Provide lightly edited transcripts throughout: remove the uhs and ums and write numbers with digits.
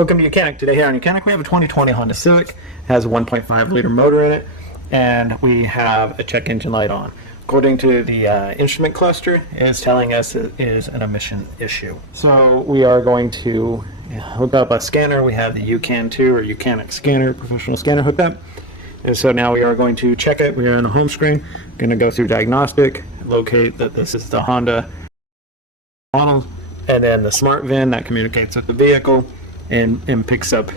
Welcome to YOUCANIC. Today here on YOUCANIC we have a 2020 Honda Civic. It has a 1.5 liter motor in it, and we have a check engine light on. According to the instrument cluster, it's telling us it is an emission issue. So we are going to hook up a scanner. We have the YOUCAN 2 or YOUCANIC scanner, professional scanner hooked up. And so now we are going to check it. We are on the home screen. Going to go through Diagnostic, locate that this is the Honda model, and then the smart VIN that communicates with the vehicle and picks up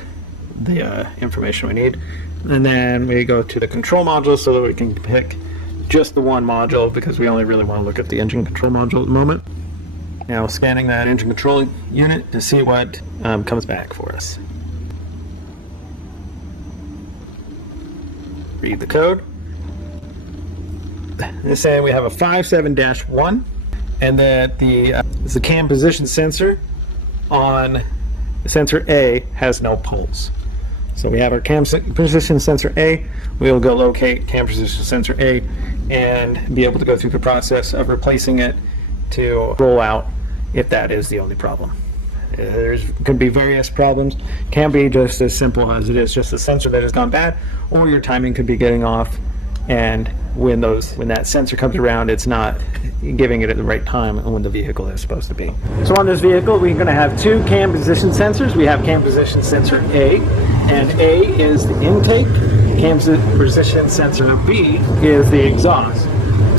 the information we need. And then we go to the control module so that we can pick just the one module, because we only really want to look at the engine control module at the moment. Now scanning that engine control unit to see what comes back for us. Read the code. It's saying we have a 57-1 and that the cam position sensor on sensor A has no pulse. So we have our cam position sensor A. We'll go locate cam position sensor A and be able to go through the process of replacing it to roll out if that is the only problem. Could be various problems. Can be just as simple as it is just a sensor that has gone bad, or your timing could be getting off, and when that sensor comes around, it's not giving it at the right time and when the vehicle is supposed to be. So on this vehicle, we're going to have two cam position sensors. We have cam position sensor A, and A is the intake. Cam position sensor B is the exhaust.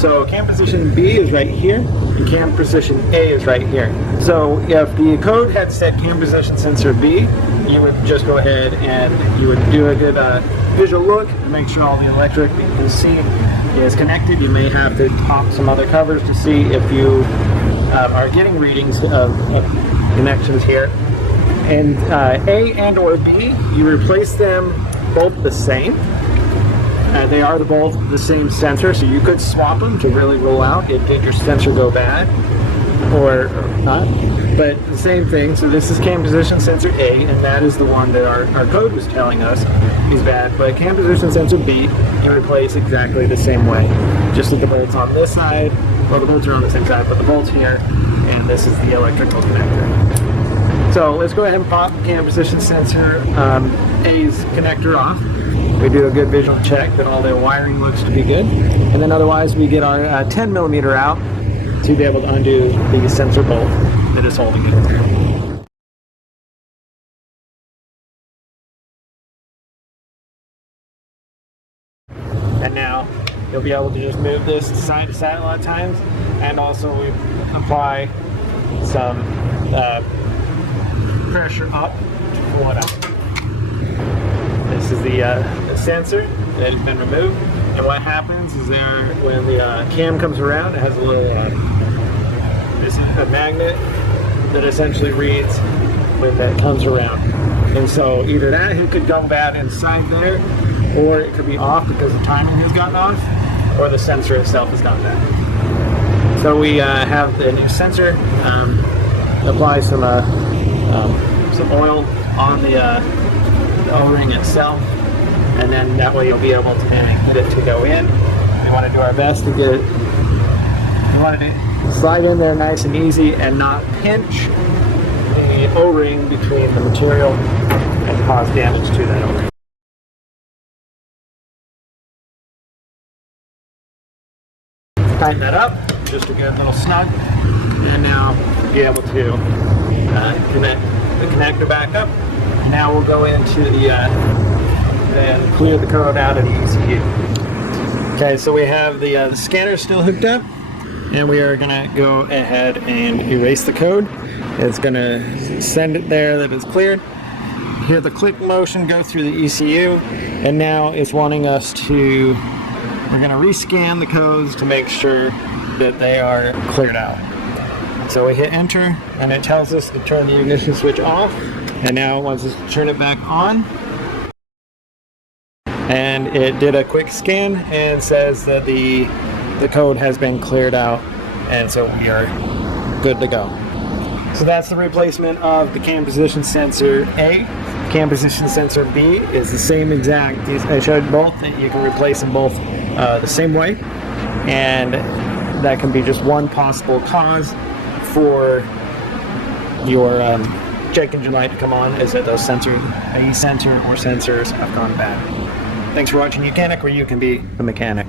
So cam position B is right here, and cam position A is right here. So if the code had said cam position sensor B, you would just go ahead and you would do a good visual look, make sure all the electric that you can see is connected. You may have to pop some other covers to see if you are getting readings of connections here. And A and or B, you replace them both the same. They are both the same sensor, so you could swap them to really roll out if your sensor go bad or not. But the same thing, so this is cam position sensor A, and that is the one that our code was telling us is bad. But cam position sensor B, you replace exactly the same way. Just with the bolts on this side, well, the bolts are on the same side, but the bolts here, and this is the electrical connector. So let's go ahead and pop cam position sensor A's connector off. We do a good visual check that all the wiring looks to be good, and then otherwise we get our 10mm out to be able to undo the sensor bolt that is holding it. And now you'll be able to just move this side to side a lot of times, and also we apply some pressure up to pull it out. This is the sensor that has been removed, and what happens is when the cam comes around, it has a little this is a magnet that essentially reads when that comes around. And so either that could go bad inside there, or it could be off because the timing has gotten off, or the sensor itself has gone bad. So we have the new sensor, apply some oil on the O-ring itself, and then that way you'll be able to get it to go in. We want to do our best to get it, we want it to slide in there nice and easy and not pinch the O-ring between the material and cause damage to that O-ring. Tighten that up, just a good little snug, and now be able to connect the connector back up. Now we'll go into and clear the code out of the ECU. Okay, so we have the scanner still hooked up, and we are going to go ahead and erase the code. It's going to send it there that it's cleared. Hear the click motion go through the ECU, and now it's wanting us to, we're going to rescan the codes to make sure that they are cleared out. So we hit enter, and it tells us to turn the ignition switch off. And now it wants us to turn it back on. And it did a quick scan and says that the code has been cleared out, and so we are good to go. So that's the replacement of the cam position sensor A. Cam position sensor B is the same exact. I showed both that you can replace them both the same way, and that can be just one possible cause for your check engine light to come on is that those sensors, a sensor or sensors have gone bad. Thanks for watching YOUCANIC, where you can be the mechanic.